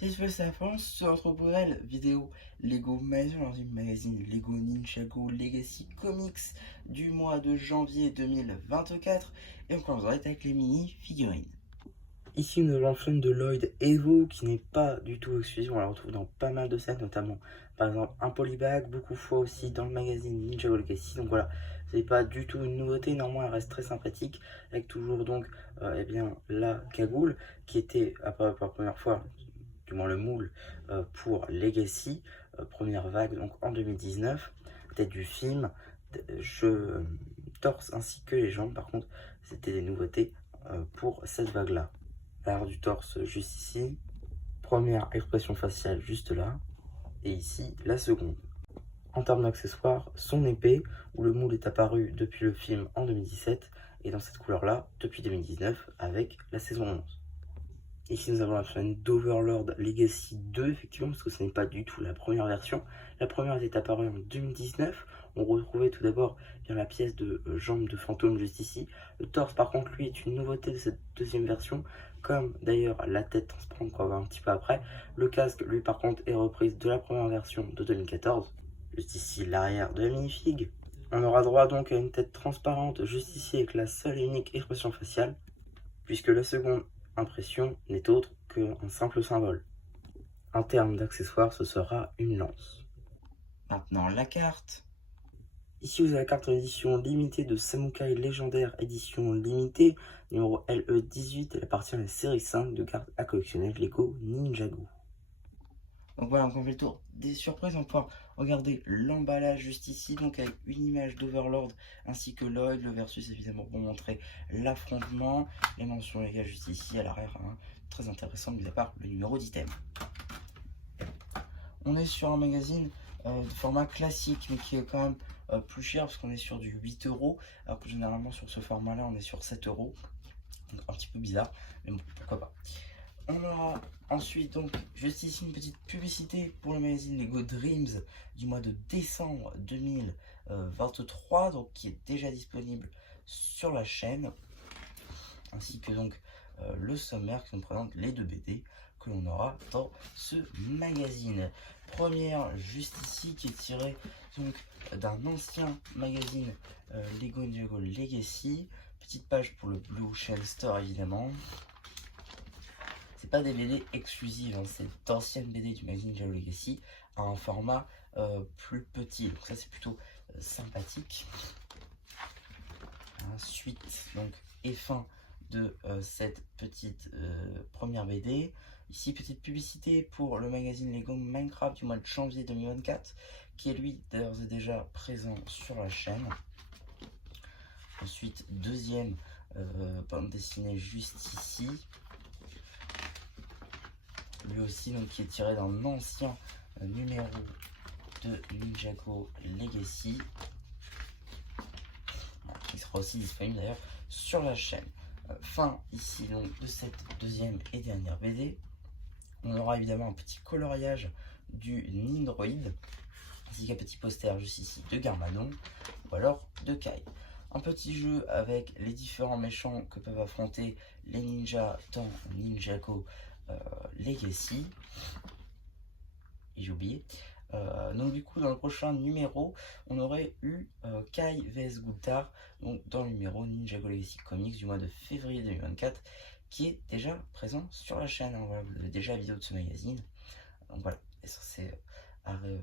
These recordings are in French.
Si tu veux ça France se retrouve pour une nouvelle vidéo Lego Magazine, dans une magazine Lego Ninjago Legacy Comics du mois de janvier 2024. Et on commence direct avec les mini-figurines. Ici, nous avons la chaîne de Lloyd Evo qui n'est pas du tout exclusive. On la retrouve dans pas mal de scènes, notamment par exemple un polybag, beaucoup de fois aussi dans le magazine Ninjago Legacy. Donc voilà, c'est pas du tout une nouveauté. Normalement, elle reste très sympathique avec toujours donc eh bien la cagoule qui était apparue pour la première fois, du moins le moule pour Legacy, première vague donc en 2019. Tête du film, cheveux, torse ainsi que les jambes. Par contre, c'était des nouveautés pour cette vague-là. L'arrière du torse juste ici, première expression faciale juste là, et ici la seconde. En termes d'accessoires, son épée, où le moule est apparu depuis le film en 2017, et dans cette couleur-là depuis 2019 avec la saison 11. Ici nous avons la chaîne d'Overlord Legacy 2, effectivement, parce que ce n'est pas du tout la première version. La première était apparue en 2019. On retrouvait tout d'abord bien la pièce de jambe de fantôme juste ici. Le torse par contre lui est une nouveauté de cette deuxième version, comme d'ailleurs la tête transparente qu'on va voir un petit peu après. Le casque lui par contre est reprise de la première version de 2014. Juste ici l'arrière de la minifig. On aura droit donc à une tête transparente juste ici avec la seule et unique expression faciale, puisque la seconde impression n'est autre qu'un simple symbole. En termes d'accessoires, ce sera une lance. Maintenant la carte. Ici, vous avez la carte en édition limitée de Samukai Légendaire édition limitée, numéro LE18. Elle appartient à la série 5 de cartes à collectionner Lego Ninjago. Donc voilà, on fait le tour des surprises. On peut regarder l'emballage juste ici, donc avec une image d'Overlord ainsi que Lloyd. Le versus évidemment pour montrer l'affrontement. Les mentions légales juste ici à l'arrière, hein. Très intéressant, mis à part le numéro d'item. On est sur un magazine de format classique, mais qui est quand même plus cher parce qu'on est sur du 8 euros, alors que généralement sur ce format là on est sur 7 euros. Donc un petit peu bizarre, mais bon, pourquoi pas. On aura ensuite donc juste ici une petite publicité pour le magazine Lego Dreams du mois de décembre 2023, donc qui est déjà disponible sur la chaîne, ainsi que donc le sommaire qui nous présente les deux BD que l'on aura dans ce magazine. Première juste ici qui est tirée donc d'un ancien magazine Lego Ninjago Legacy. Petite page pour le Blue Shell Store évidemment. C'est pas des BD exclusives, hein, c'est d'anciennes BD du magazine Ninjago Legacy à un format plus petit. Donc ça c'est plutôt sympathique. Suite donc et fin de cette petite première BD. Ici, petite publicité pour le magazine Lego Minecraft du mois de janvier 2024, qui est lui d'ores et déjà présent sur la chaîne. Ensuite, deuxième bande dessinée juste ici. Lui aussi, donc, qui est tiré d'un ancien numéro de Ninjago Legacy. Qui sera aussi disponible d'ailleurs sur la chaîne. Fin ici donc de cette deuxième et dernière BD. On aura évidemment un petit coloriage du Nindroid, ainsi qu'un petit poster juste ici de Garmadon, ou alors de Kai. Un petit jeu avec les différents méchants que peuvent affronter les ninjas dans Ninjago Legacy. Et j'ai oublié. Donc du coup dans le prochain numéro on aurait eu Kai vs Gultar, donc dans le numéro Ninjago Legacy Comics du mois de février 2024, qui est déjà présent sur la chaîne, hein. Voilà, vous avez déjà la vidéo de ce magazine, donc voilà, et ça c'est vous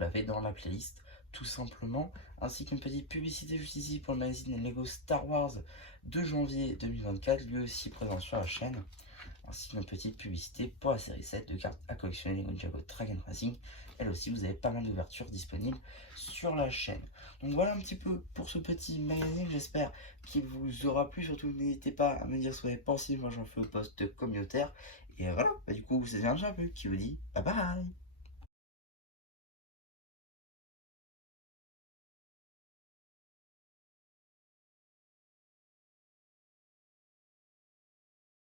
l'avez dans la playlist tout simplement, ainsi qu'une petite publicité juste ici pour le magazine Lego Star Wars de janvier 2024, lui aussi présent sur la chaîne, ainsi qu'une petite publicité pour la série 7 de cartes à collectionner Lego Ninjago Dragon Racing. Elle aussi, vous avez pas mal d'ouvertures disponibles sur la chaîne. Donc voilà un petit peu pour ce petit magazine. J'espère qu'il vous aura plu. Surtout, n'hésitez pas à me dire ce que vous avez pensé. Moi, j'en fais au post communautaire. Et voilà, du coup, c'est un peu qui vous dit bye bye.